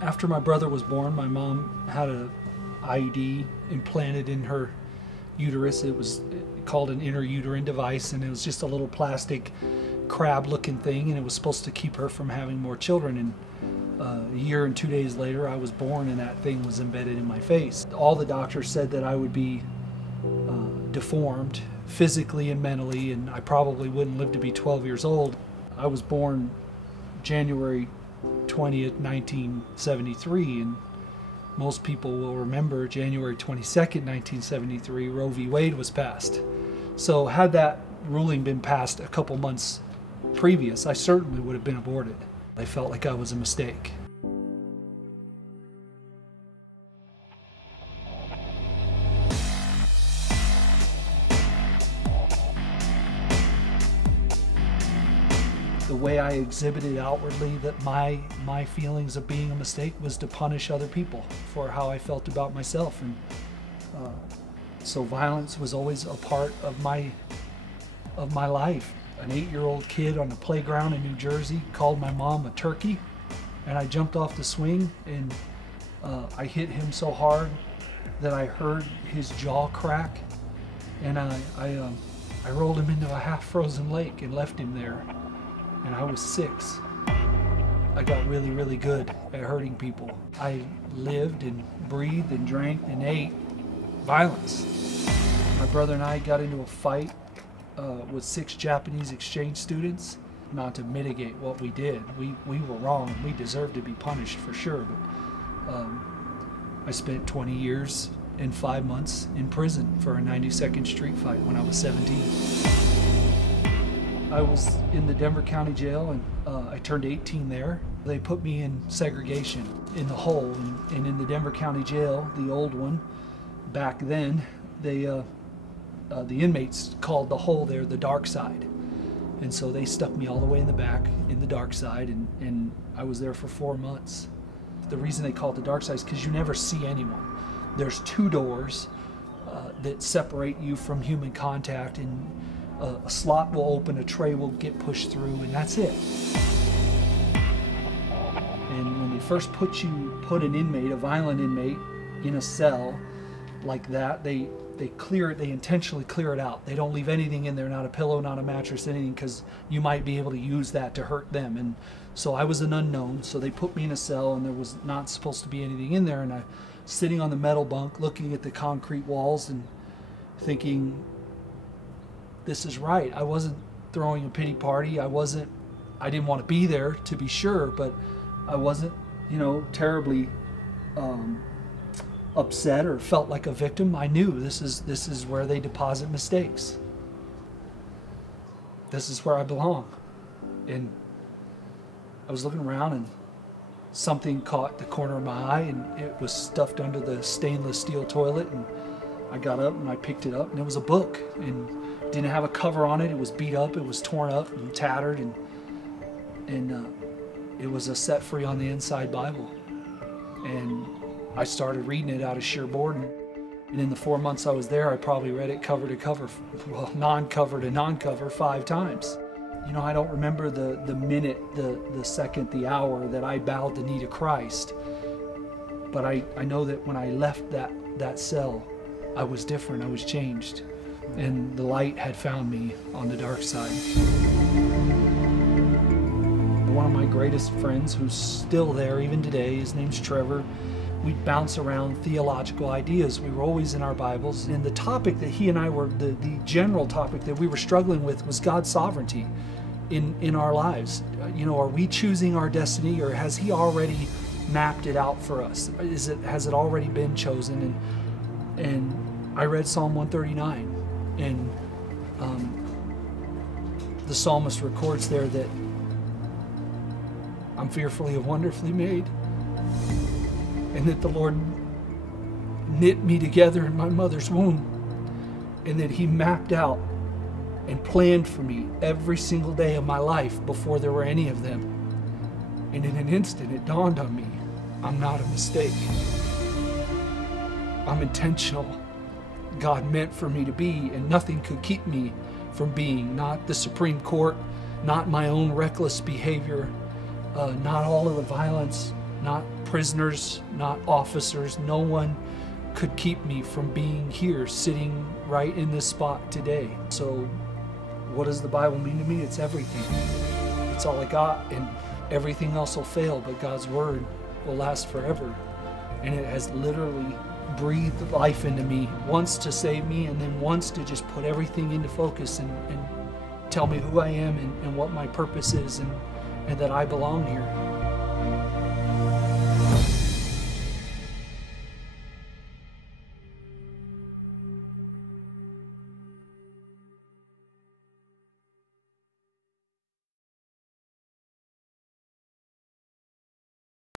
After my brother was born, my mom had a IUD implanted in her uterus. It was called an intrauterine device, and it was just a little plastic crab-looking thing, and it was supposed to keep her from having more children. And a year and 2 days later, I was born, and that thing was embedded in my face. All the doctors said that I would be deformed physically and mentally, and I probably wouldn't live to be 12 years old. I was born January 20th, 1973, and most people will remember January 22nd, 1973, Roe v. Wade was passed. So had that ruling been passed a couple months previous, I certainly would have been aborted. I felt like I was a mistake. The way I exhibited outwardly that my feelings of being a mistake was to punish other people for how I felt about myself. And so violence was always a part of my life. An 8-year-old kid on the playground in New Jersey called my mom a turkey, and I jumped off the swing, and I hit him so hard that I heard his jaw crack, and I rolled him into a half-frozen lake and left him there. And I was 6. I got really, really good at hurting people. I lived and breathed and drank and ate violence. My brother and I got into a fight with 6 Japanese exchange students, not to mitigate what we did. We were wrong. We deserved to be punished for sure. But I spent 20 years and 5 months in prison for a 92nd Street fight when I was 17. I was in the Denver County Jail, and I turned 18 there. They put me in segregation in the hole, and in the Denver County Jail, the old one, back then, the inmates called the hole there the dark side. And so they stuck me all the way in the back in the dark side, and I was there for 4 months. The reason they call it the dark side is because you never see anyone. There's 2 doors that separate you from human contact, and a slot will open, a tray will get pushed through, and that's it. And when they first put an inmate, a violent inmate, in a cell like that, they clear it, they intentionally clear it out. They don't leave anything in there, not a pillow, not a mattress, anything, because you might be able to use that to hurt them. And so I was an unknown, so they put me in a cell, and there was not supposed to be anything in there, and I sitting on the metal bunk looking at the concrete walls and thinking, this is right. I wasn't throwing a pity party. I didn't want to be there, to be sure, but I wasn't, terribly upset or felt like a victim. I knew this is where they deposit mistakes. This is where I belong. And I was looking around, and something caught the corner of my eye, and it was stuffed under the stainless steel toilet, and I got up and I picked it up, and it was a book, and didn't have a cover on it. It was beat up, it was torn up and tattered, and it was a Set Free on the Inside Bible. And I started reading it out of sheer boredom. And in the 4 months I was there, I probably read it cover to cover, well, non-cover to non-cover 5 times. I don't remember the minute, the second, the hour that I bowed the knee to Christ. But I know that when I left that cell, I was different, I was changed. And the light had found me on the dark side. One of my greatest friends, who's still there even today, his name's Trevor, we'd bounce around theological ideas. We were always in our Bibles, and the topic that he and I were, the general topic that we were struggling with was God's sovereignty in our lives. Are we choosing our destiny, or has he already mapped it out for us? Has it already been chosen? And I read Psalm 139. And the psalmist records there that I'm fearfully and wonderfully made, and that the Lord knit me together in my mother's womb, and that he mapped out and planned for me every single day of my life before there were any of them. And in an instant it dawned on me, I'm not a mistake. I'm intentional. God meant for me to be, and nothing could keep me from being. Not the Supreme Court, not my own reckless behavior, not all of the violence, not prisoners, not officers. No one could keep me from being here, sitting right in this spot today. So what does the Bible mean to me? It's everything. It's all I got, and everything else will fail, but God's word will last forever. And it has literally breathed life into me, once to save me, and then once to just put everything into focus and tell me who I am and what my purpose is, and that I belong here.